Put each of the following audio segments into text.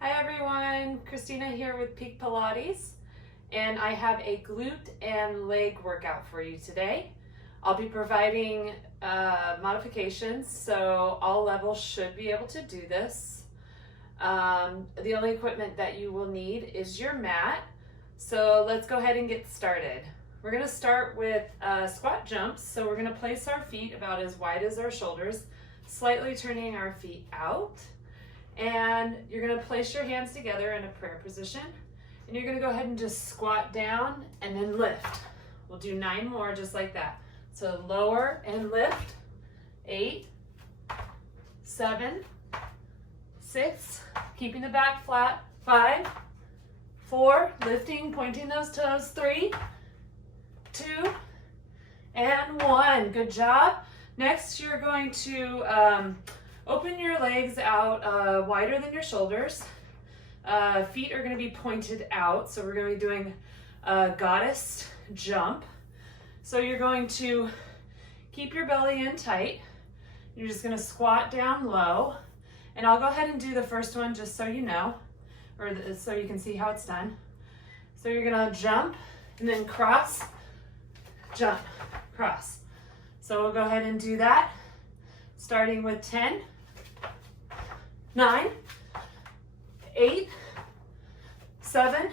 Hi everyone, Christina here with Peak Pilates, and I have a glute and leg workout for you today. I'll be providing modifications, so all levels should be able to do this. The only equipment that you will need is your mat, so let's go ahead and get started. We're going to start with squat jumps, so we're going to place our feet about as wide as our shoulders, slightly turning our feet out. And you're going to place your hands together in a prayer position, and you're going to go ahead and just squat down and then lift. We'll do 9 more just like that. So lower and lift. 8, 7, 6, keeping the back flat. 5, 4, lifting, pointing those toes. 3, 2, and 1. Good job. Next, you're going to open your legs out wider than your shoulders. Feet are going to be pointed out, so we're going to be doing a goddess jump. So you're going to keep your belly in tight. You're just going to squat down low. And I'll go ahead and do the first one just so you know, or so you can see how it's done. So you're going to jump and then cross, jump, cross. So we'll go ahead and do that, starting with 10, 9, 8, 7,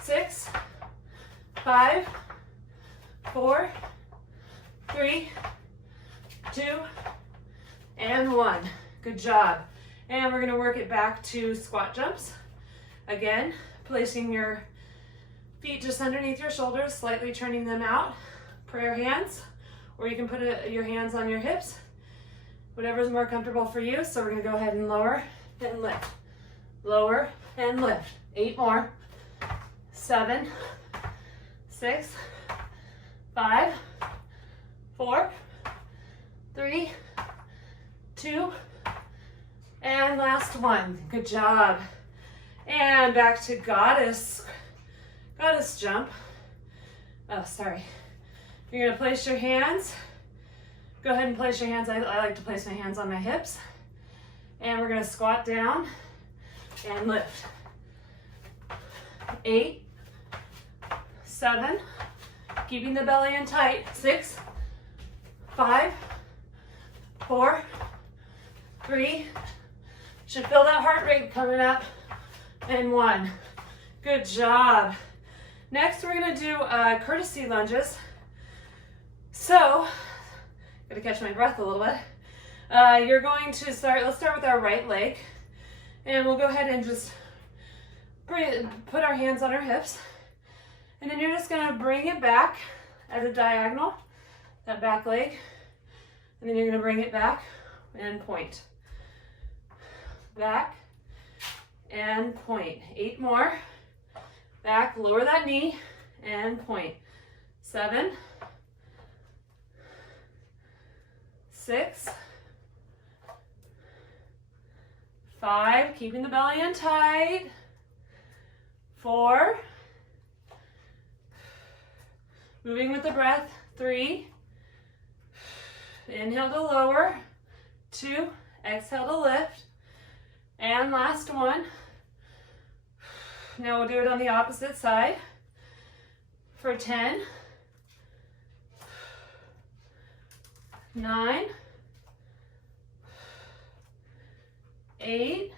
6, 5, 4, 3, 2, and 1. Good job. And we're going to work it back to squat jumps. Again, placing your feet just underneath your shoulders, slightly turning them out. Prayer hands, or you can put your hands on your hips. Whatever is more comfortable for you. So we're going to go ahead and lower and lift. Lower and lift. 8 more. 7, 6, 5, 4, 3, 2, and last one. Good job. And back to goddess jump. Oh, sorry. You're going to place your hands. Go ahead and place your hands. I like to place my hands on my hips. And we're going to squat down and lift. 8, 7, keeping the belly in tight. 6, 5, 4, 3, should feel that heart rate coming up, and 1. Good job. Next, we're going to do courtesy lunges. So, gotta catch my breath a little bit. You're going to let's start with our right leg. And we'll go ahead and just put our hands on our hips. And then you're just gonna bring it back at a diagonal, that back leg. And then you're gonna bring it back and point. Back and point. 8 more. Back, lower that knee and point. 7, 6, 5, keeping the belly in tight. 4, moving with the breath. 3, inhale to lower. 2, exhale to lift. And last one. Now we'll do it on the opposite side for 10, 9, 8,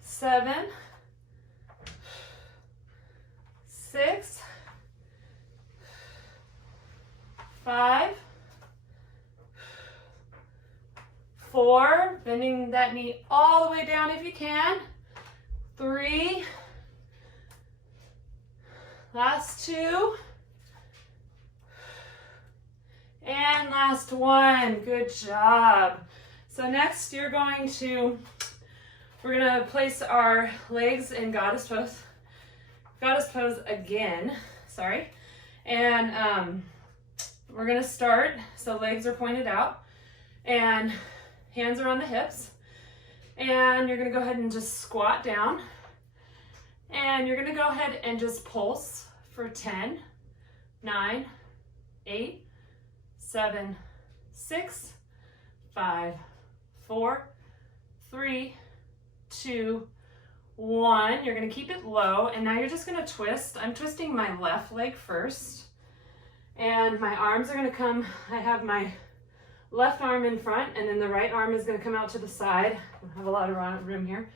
7, 6, 5, 4, bending that knee all the way down if you can. 3, last 2, and last 1. Good job. So next we're going to place our legs in goddess pose again, sorry. And we're gonna start, so legs are pointed out and hands are on the hips. And you're gonna go ahead and just squat down. And you're gonna go ahead and just pulse for 10, 9, 8, 7, 6, 5, 4, 3, 2, 1. You're going to keep it low, and now you're just going to twist. I'm twisting my left leg first, and my arms are going to come. I have my left arm in front, and then the right arm is going to come out to the side. I have a lot of room here.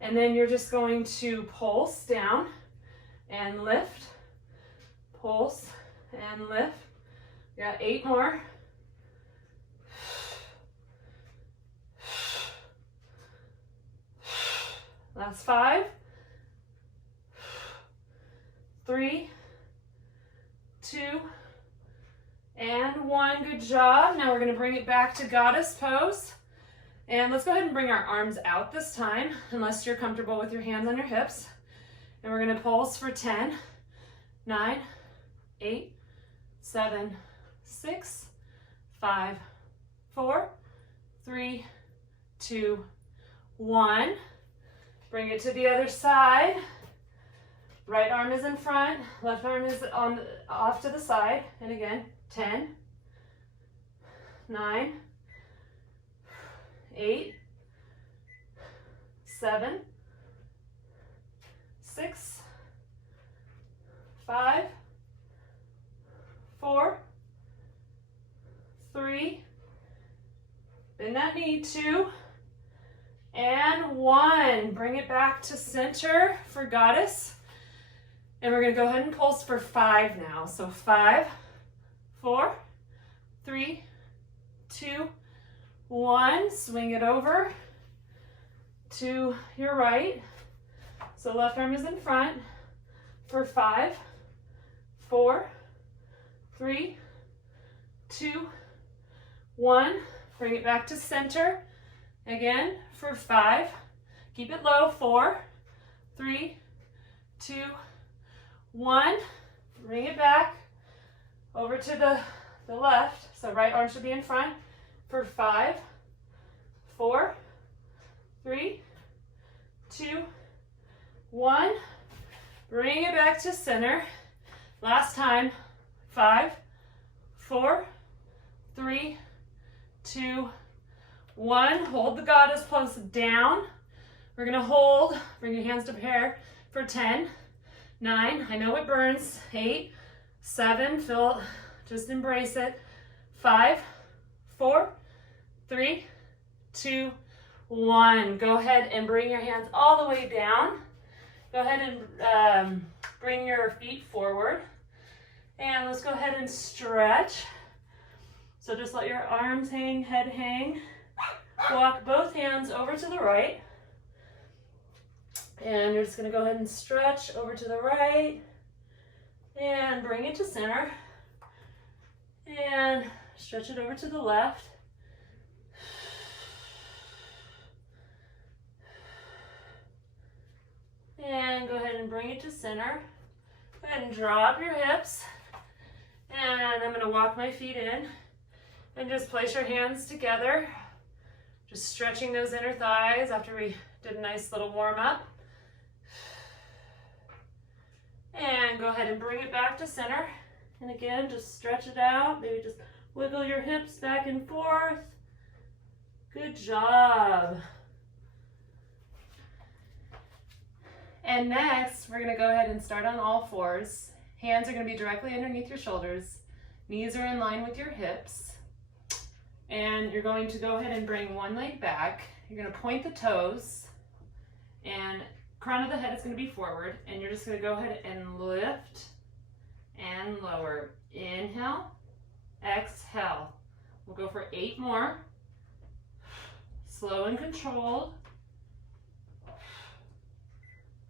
And then you're just going to pulse down and lift, pulse and lift. We got 8 more. Last 5, 3, 2, and 1. Good job. Now we're going to bring it back to goddess pose. And let's go ahead and bring our arms out this time, unless you're comfortable with your hands on your hips. And we're going to pulse for 10, 9, 8, 7, 6, 5, 4, 3, 2, 1. Bring it to the other side. Right arm is in front, left arm is off to the side. And again, 10, 9, 8, 7, 6, 5, 4, 3, bend that knee, 2, and 1. Bring it back to center for goddess. And we're going to go ahead and pulse for 5 now. So 5, 4, 3, 2, 1. Swing it over to your right. So left arm is in front for 5, 4, 3, 2, 1. Bring it back to center. Again for 5. Keep it low. 4, 3, 2, 1. Bring it back over to the left. So right arm should be in front for 5, 4, 3, 2, 1. Bring it back to center. Last time. 5, 4, 3, 2, 1. Hold the goddess pose down. We're going to hold. Bring your hands to prayer for 10, 9. I know it burns. 8, 7. Feel, just embrace it. 5, 4, 3, 2, 1. Go ahead and bring your hands all the way down. Go ahead and bring your feet forward. And let's go ahead and stretch. So just let your arms hang, head hang. Walk both hands over to the right. And you're just going to go ahead and stretch over to the right. And bring it to center. And stretch it over to the left. And go ahead and bring it to center. Go ahead and drop your hips. And I'm going to walk my feet in. And just place your hands together. Just stretching those inner thighs after we did a nice little warm up. And go ahead and bring it back to center. And again, just stretch it out. Maybe just wiggle your hips back and forth. Good job. And next, we're going to go ahead and start on all fours. Hands are going to be directly underneath your shoulders. Knees are in line with your hips. And you're going to go ahead and bring one leg back. You're going to point the toes. And crown of the head is going to be forward. And you're just going to go ahead and lift and lower. Inhale, exhale. We'll go for 8 more. Slow and controlled.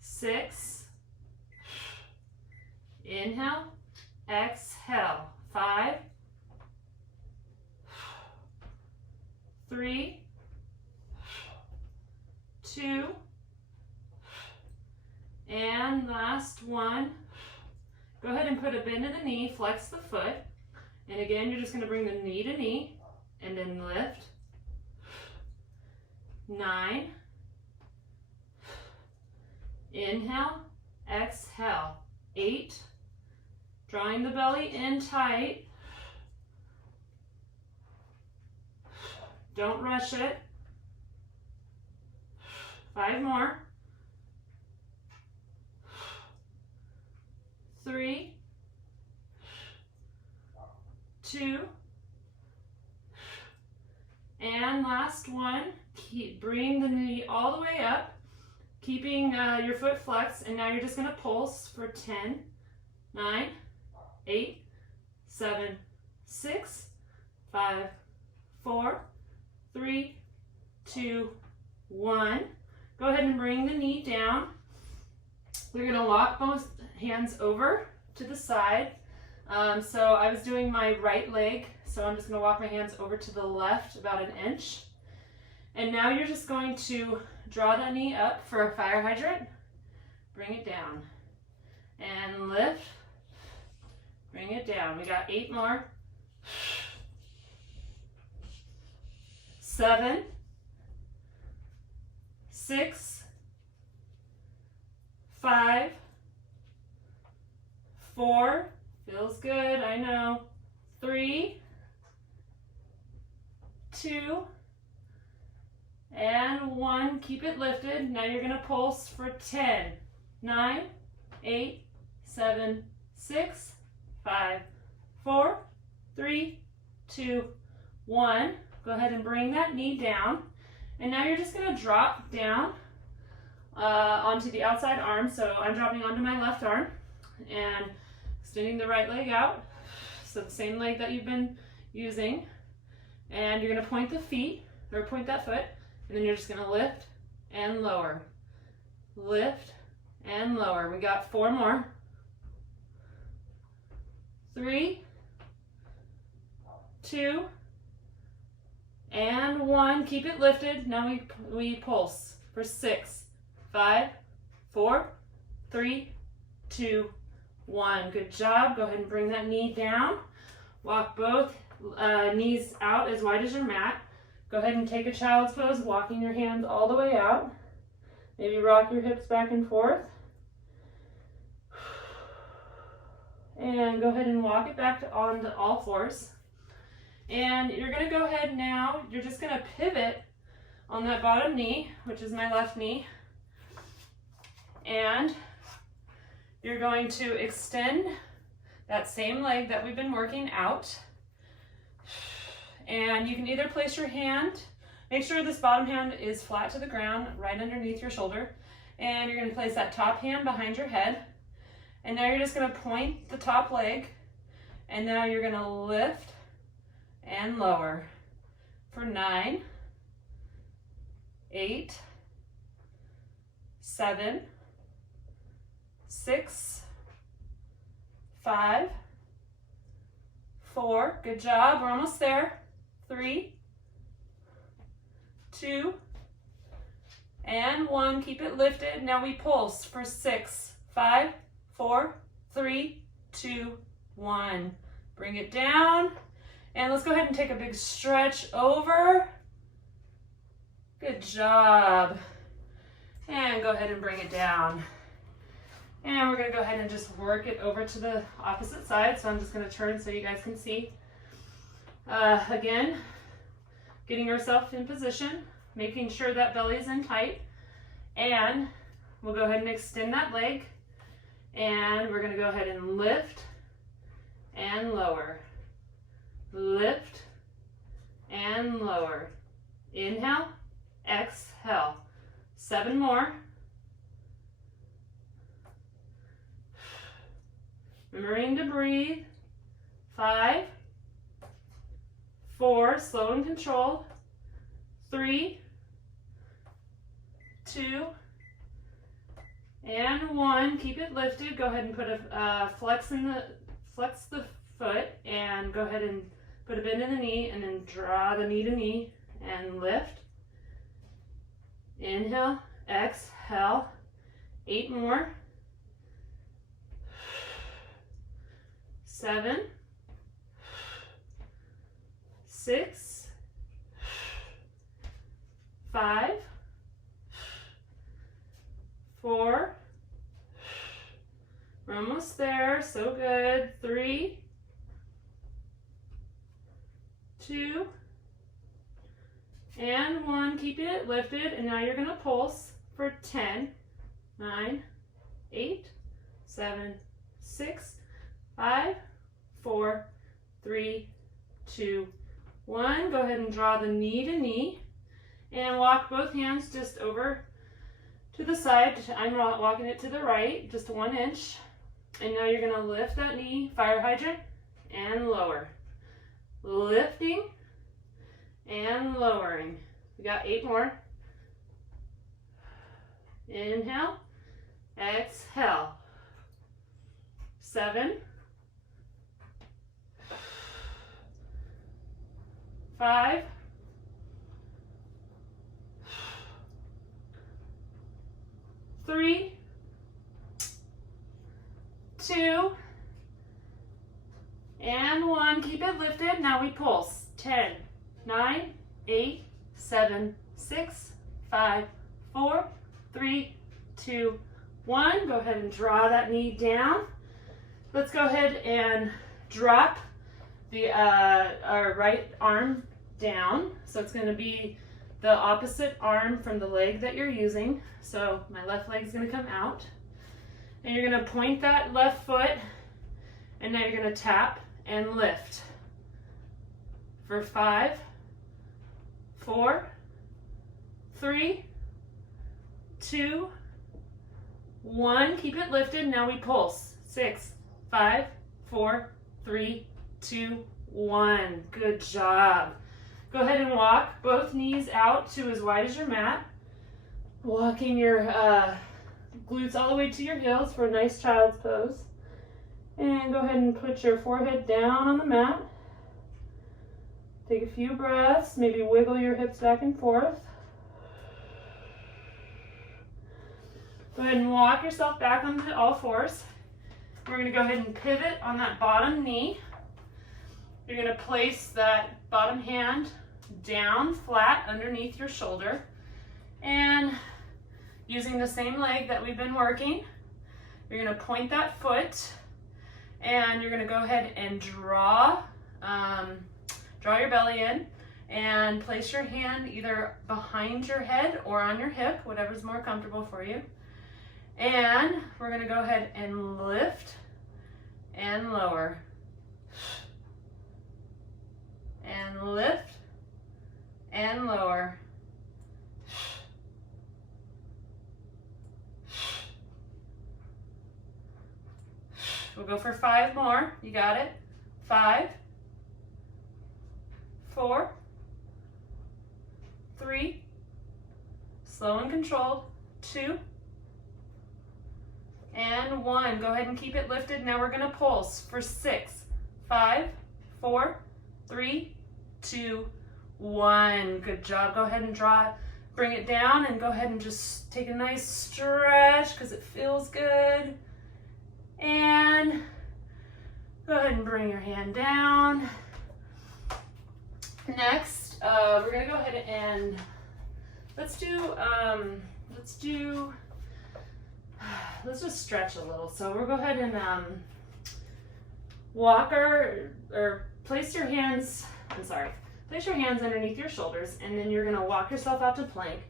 6. Inhale, exhale. 5, 3, 2, and last one. Go ahead and put a bend in the knee, flex the foot. And again, you're just going to bring the knee to knee and then lift. 9. Inhale, exhale. 8. Drawing the belly in tight. Don't rush it. 5 more. 3, 2, and last one. Bring the knee all the way up, keeping your foot flexed, and now you're just going to pulse for 10, 9, 8, 7, 6, 5, 4, 3, 2, 1. Go ahead and bring the knee down. We're going to walk both hands over to the side. So I was doing my right leg, so I'm just going to walk my hands over to the left about 1 inch. And now you're just going to draw that knee up for a fire hydrant. Bring it down. And lift. Bring it down. We got 8 more. 7, 6, 5, 4, feels good, I know, 3, 2, and 1. Keep it lifted. Now you're going to pulse for 10, 9, 8, 7, 6, 5, 4, 3, 2, 1. Go ahead and bring that knee down. And now you're just going to drop down onto the outside arm. So I'm dropping onto my left arm and extending the right leg out. So the same leg that you've been using. And you're going to point the feet, or point that foot, and then you're just going to lift and lower. Lift and lower. We got 4 more. 3, 2, and 1. Keep it lifted. Now we pulse for 6, 5, 4, 3, 2, 1. Good job. Go ahead and bring that knee down. Walk both knees out as wide as your mat. Go ahead and take a child's pose, walking your hands all the way out. Maybe rock your hips back and forth. And go ahead and walk it back onto all fours. And you're going to go ahead now, you're just going to pivot on that bottom knee, which is my left knee. And you're going to extend that same leg that we've been working out. And you can either place your hand, make sure this bottom hand is flat to the ground, right underneath your shoulder. And you're going to place that top hand behind your head. And now you're just going to point the top leg. And now you're going to lift and lower for 9, 8, 7, 6, 5, 4, good job, we're almost there, 3, 2, and 1, keep it lifted. Now we pulse for 6, 5, 4, 3, 2, 1. Bring it down. And let's go ahead and take a big stretch over. Good job. And go ahead and bring it down. And we're going to go ahead and just work it over to the opposite side. So I'm just going to turn so you guys can see. Again, getting ourselves in position, making sure that belly is in tight. And we'll go ahead and extend that leg. And we're going to go ahead and lift and lower. Lift and lower. Inhale, exhale. 7 more. Remembering to breathe. 5, 4, slow and controlled. 3, 2, and 1. Keep it lifted. Go ahead and put a flex the foot, and go ahead and put a bend in the knee, and then draw the knee to knee and lift. Inhale, exhale. 8 more. 7, 6, 5, 4. We're almost there. So good. 3, 2, and 1. Keep it lifted. And now you're going to pulse for 10, 9, 8, 7, 6, 5, 4, 3, 2, 1. Go ahead and draw the knee to knee and walk both hands just over to the side. I'm walking it to the right, just 1 inch. And now you're gonna lift that knee, fire hydrant, and lower. Lifting and lowering. We got 8 more. Inhale, exhale. 7, 5, 3, 2, and 1. Keep it lifted. Now we pulse. 10, 9, 8, 7, 6, 5, 4, 3, 2, 1. Go ahead and draw that knee down. Let's go ahead and drop the our right arm down. So it's going to be the opposite arm from the leg that you're using. So my left leg is going to come out. And you're going to point that left foot, and now you're going to tap and lift for 5, 4, 3, 2, 1. Keep it lifted. Now we pulse. 6, 5, 4, 3, 2, 1. Good job. Go ahead and walk both knees out to as wide as your mat. Walking your glutes all the way to your heels for a nice child's pose. And go ahead and put your forehead down on the mat. Take a few breaths, maybe wiggle your hips back and forth. Go ahead and walk yourself back onto all fours. We're going to go ahead and pivot on that bottom knee. You're going to place that bottom hand down flat underneath your shoulder. And using the same leg that we've been working, you're going to point that foot, and you're going to go ahead and draw your belly in and place your hand either behind your head or on your hip, whatever's more comfortable for you. And we're going to go ahead and lift and lower. And lift and lower. We'll go for 5 more. You got it? 5, 4, 3, slow and controlled, 2, and 1. Go ahead and keep it lifted. Now we're going to pulse for 6, 5, 4, 3, 2, 1. Good job. Go ahead and bring it down, and go ahead and just take a nice stretch because it feels good. And go ahead and bring your hand down. Next, we're gonna go ahead and let's just stretch a little. So we'll go ahead and place your hands underneath your shoulders, and then you're gonna walk yourself out to plank,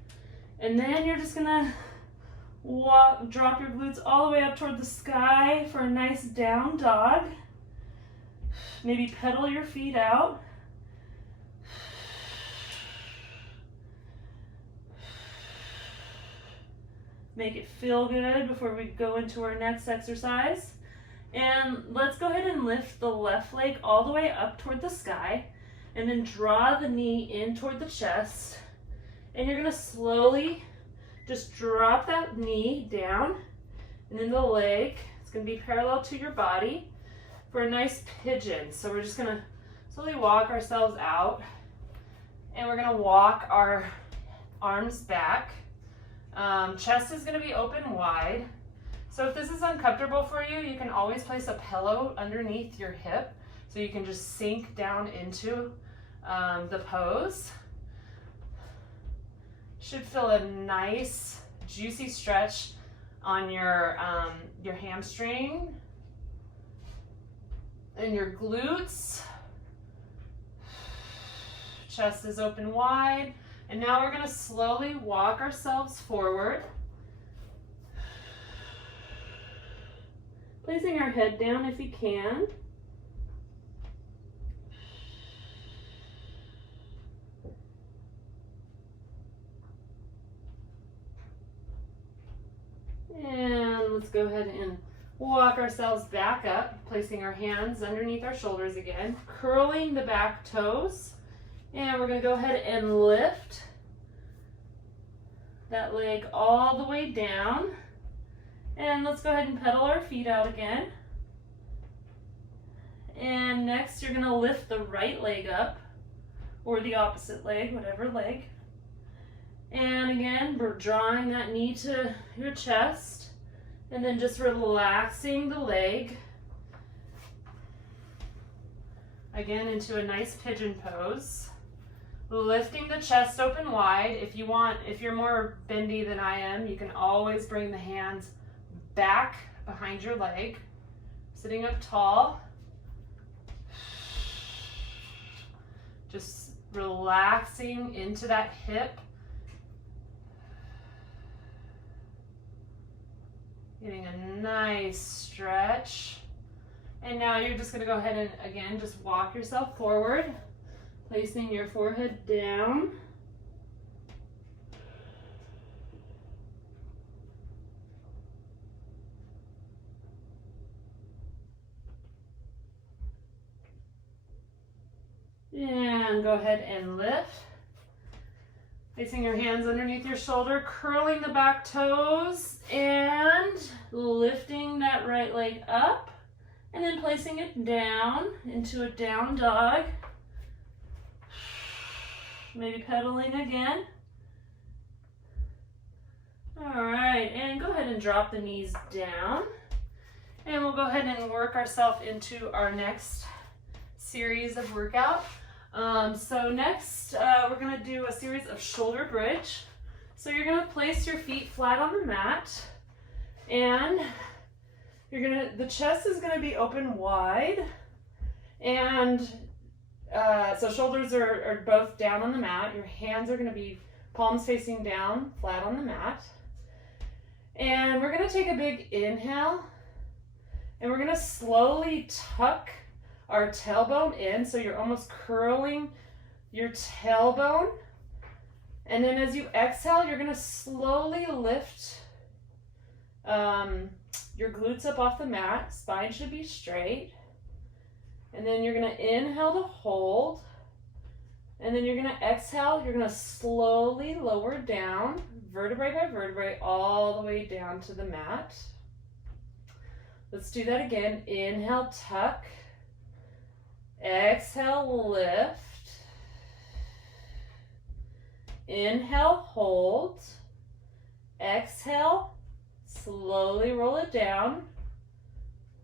and then you're just gonna drop your glutes all the way up toward the sky for a nice down dog. Maybe pedal your feet out. Make it feel good before we go into our next exercise. And let's go ahead and lift the left leg all the way up toward the sky, and then draw the knee in toward the chest. And you're gonna slowly just drop that knee down, and then the leg, it's gonna be parallel to your body for a nice pigeon. So we're just gonna slowly walk ourselves out, and we're gonna walk our arms back. Chest is gonna be open wide. So if this is uncomfortable for you, you can always place a pillow underneath your hip so you can just sink down into the pose. Should feel a nice juicy stretch on your hamstring and your glutes. Chest is open wide. And now we're going to slowly walk ourselves forward. Placing our head down if you can. And let's go ahead and walk ourselves back up, placing our hands underneath our shoulders again, curling the back toes. And we're going to go ahead and lift that leg all the way down. And let's go ahead and pedal our feet out again. And next you're going to lift the right leg up, or the opposite leg, whatever leg. And again, we're drawing that knee to your chest, and then just relaxing the leg. Again, into a nice pigeon pose. Lifting the chest open wide. If you're more bendy than I am, you can always bring the hands back behind your leg. Sitting up tall. Just relaxing into that hip. Getting a nice stretch. And now you're just going to go ahead and again just walk yourself forward, placing your forehead down. And go ahead and lift. Placing your hands underneath your shoulder, curling the back toes, and lifting that right leg up, and then placing it down into a down dog. Maybe pedaling again. All right, and go ahead and drop the knees down. And we'll go ahead and work ourselves into our next series of workout. So next, we're going to do a series of shoulder bridge. So you're going to place your feet flat on the mat, and the chest is going to be open wide, and so shoulders are both down on the mat. Your hands are going to be palms facing down, flat on the mat. And we're going to take a big inhale, and we're going to slowly tuck our tailbone in, so you're almost curling your tailbone. And then as you exhale, you're going to slowly lift your glutes up off the mat. Spine should be straight. And then you're going to inhale to hold. And then you're going to exhale. You're going to slowly lower down, vertebrae by vertebrae, all the way down to the mat. Let's do that again. Inhale, tuck. Exhale, lift. Inhale, hold. Exhale, slowly roll it down.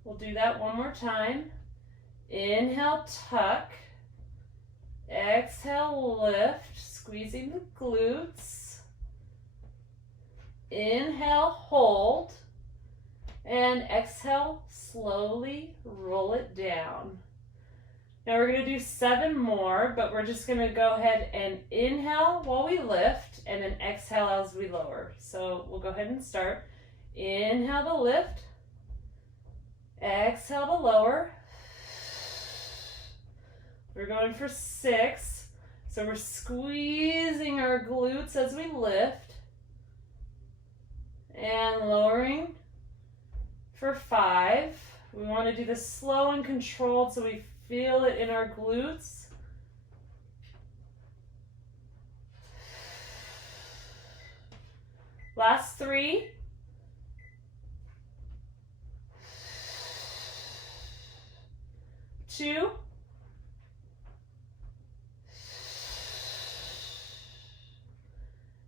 We'll do that one more time. Inhale, tuck. Exhale, lift, squeezing the glutes. Inhale, hold. And exhale, slowly roll it down. Now we're going to do 7 more, but we're just going to go ahead and inhale while we lift, and then exhale as we lower. So we'll go ahead and start. Inhale to lift. Exhale to lower. We're going for 6. So we're squeezing our glutes as we lift. And lowering for 5. We want to do this slow and controlled so we feel it in our glutes. Last 3. Two.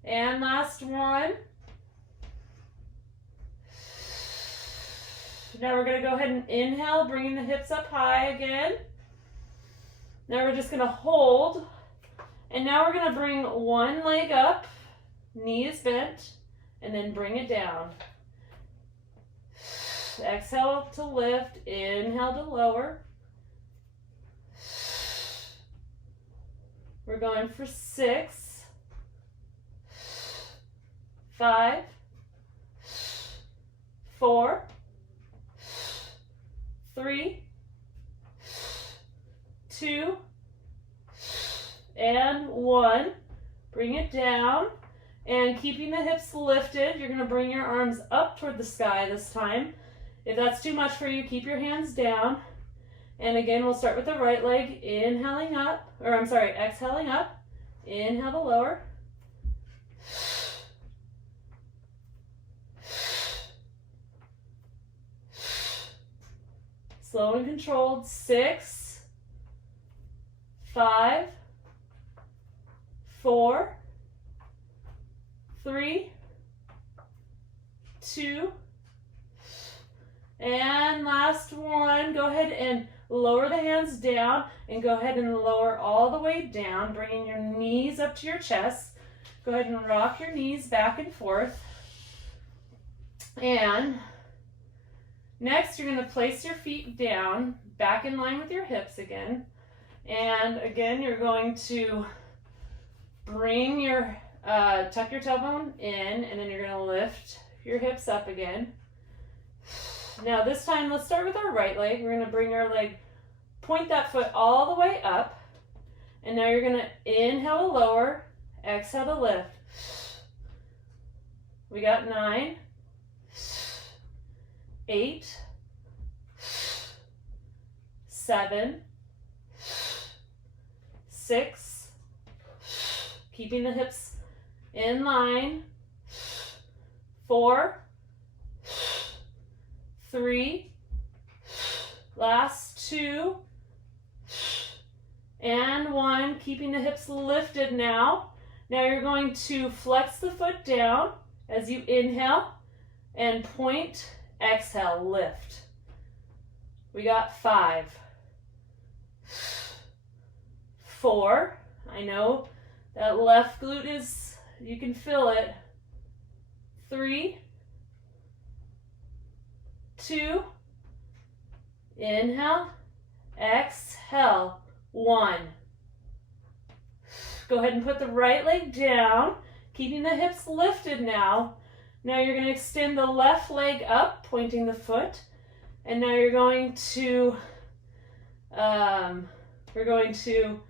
And last 1. Now we're going to go ahead and inhale, bringing the hips up high again. Now we're just going to hold. And now we're going to bring one leg up, knee is bent, and then bring it down. Exhale to lift, inhale to lower. We're going for 6, 5, 4, 3, 2, and 1. Bring it down, and keeping the hips lifted, you're going to bring your arms up toward the sky this time. If that's too much for you, keep your hands down. And again, we'll start with the right leg, inhaling up, or I'm sorry, exhaling up. Inhale to lower. Slow and controlled. 6, 5, 4, 3, 2, and last one. Go ahead and lower the hands down and go ahead and lower all the way down, bringing your knees up to your chest. Go ahead and rock your knees back and forth. And next, you're going to place your feet down, back in line with your hips again. And again, you're going to bring your, tuck your tailbone in, and then you're going to lift your hips up again. Now this time, let's start with our right leg. We're going to bring our leg, point that foot all the way up. And now you're going to inhale to lower, exhale to lift. We got 9, 8, 7, 6, keeping the hips in line, 4, 3, last 2, and 1, keeping the hips lifted now. Now you're going to flex the foot down as you inhale and point, exhale, lift. We got 5, 4, I know that left glute is, you can feel it, 3, 2, inhale, exhale, 1. Go ahead and put the right leg down, keeping the hips lifted now. Now you're going to extend the left leg up, pointing the foot, and now you're going to, we're going to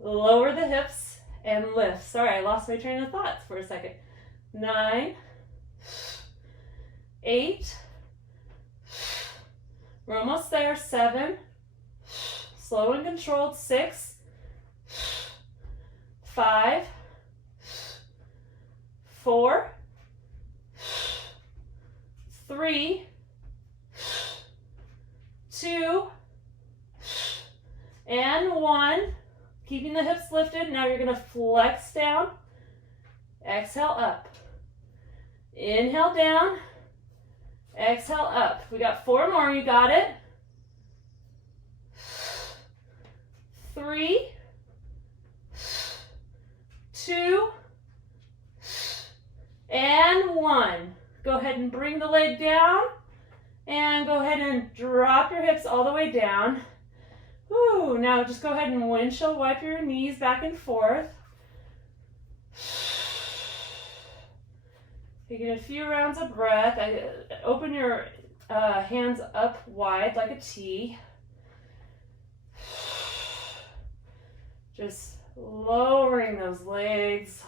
lower the hips and lift. Sorry, I lost my train of thoughts for a second. 9, 8, we're almost there, 7, slow and controlled, 6, 5, 4, 3, 2, and 1. Keeping the hips lifted. Now you're going to flex down. Exhale up. Inhale down. Exhale up. We got 4 more. You got it. 3, 2, and 1. Go ahead and bring the leg down, and go ahead and drop your hips all the way down. Woo, now just go ahead and windshield wipe your knees back and forth. Taking a few rounds of breath. Open your hands up wide like a T. Just lowering those legs,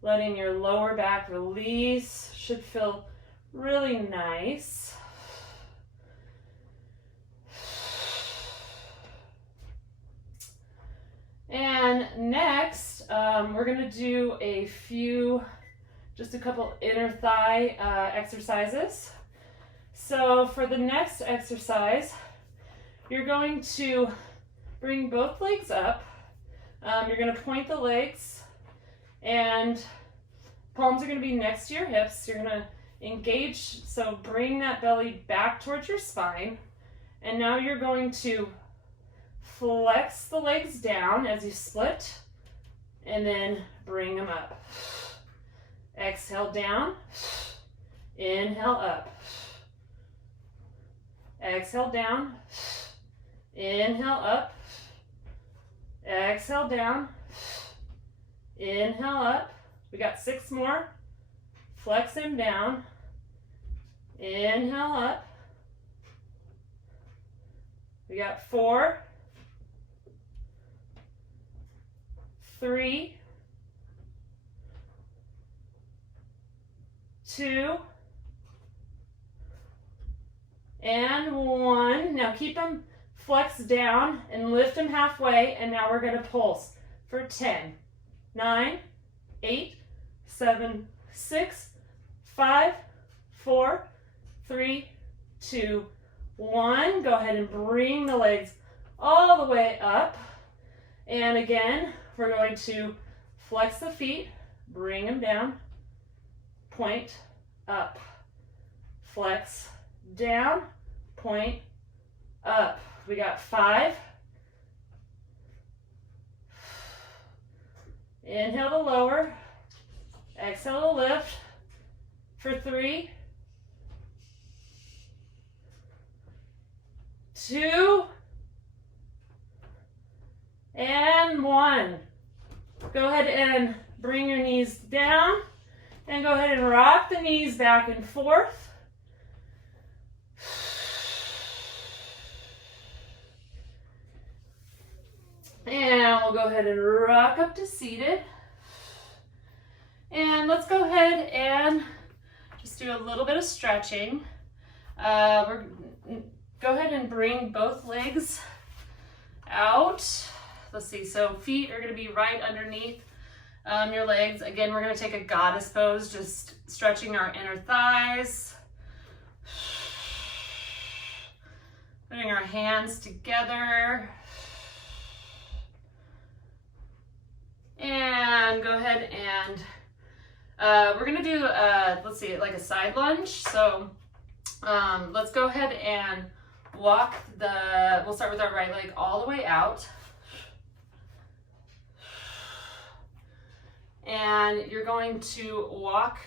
letting your lower back release. Should feel really nice. And next, we're going to do just a couple inner thigh exercises. So for the next exercise, you're going to bring both legs up. You're going to point the legs, and palms are going to be next to your hips. You're going to engage, so bring that belly back towards your spine. And now you're going to flex the legs down as you split, and then bring them up. Exhale down, inhale up. Exhale down, inhale up. Exhale down, inhale up. We got 6 more. Flex them down, inhale up. We got 4, 3, 2, and 1. Now keep them flexed down and lift them halfway, and now we're going to pulse for 10, 9, 8, 7, 6, 5, 4, 3, 2, 1. Go ahead and bring the legs all the way up. And again, we're going to flex the feet, bring them down, point up, flex down, point up. We got 5. Inhale to lower, exhale to lift for 3, 2, and 1. Go ahead and bring your knees down and go ahead and rock the knees back and forth. And we'll go ahead and rock up to seated. And let's go ahead and just do a little bit of stretching. Go ahead and bring both legs out. Let's see, so feet are gonna be right underneath your legs. Again, we're gonna take a goddess pose, just stretching our inner thighs. Putting our hands together. And go ahead and we're gonna do, let's see, like a side lunge. So let's go ahead and walk we'll start with our right leg all the way out. And you're going to walk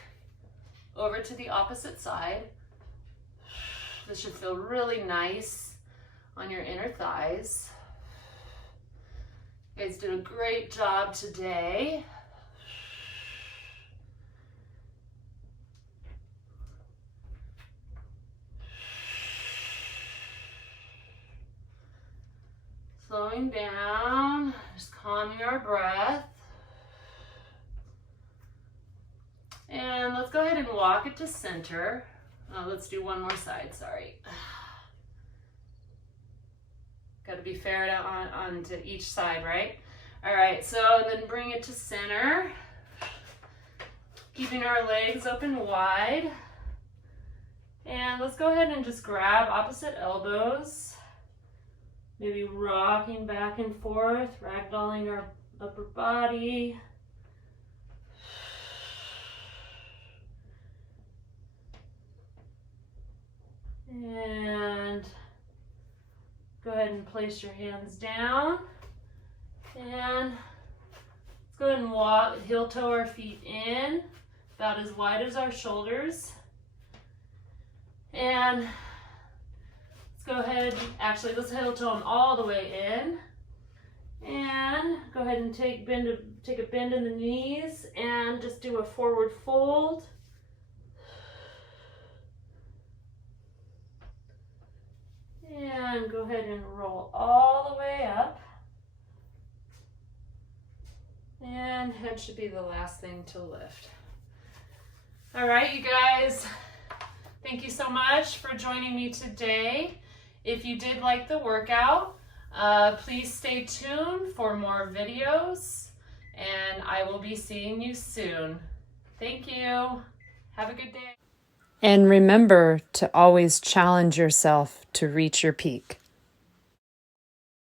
over to the opposite side. This should feel really nice on your inner thighs. You guys did a great job today. Slowing down, just calming our breath. And let's go ahead and walk it to center. Let's do one more side, sorry. Got to be fair on to each side, right? All right, so then bring it to center. Keeping our legs open wide. And let's go ahead and just grab opposite elbows. Maybe rocking back and forth, ragdolling our upper body. And go ahead and place your hands down. And let's go ahead and walk, heel toe our feet in, about as wide as our shoulders. And let's go ahead, actually let's heel toe them all the way in. And go ahead and take a bend in the knees and just do a forward fold. And go ahead and roll all the way up. And head should be the last thing to lift. All right, you guys, thank you so much for joining me today. If you did like the workout, please stay tuned for more videos, and I will be seeing you soon. Thank you. Have a good day. And remember to always challenge yourself to reach your peak.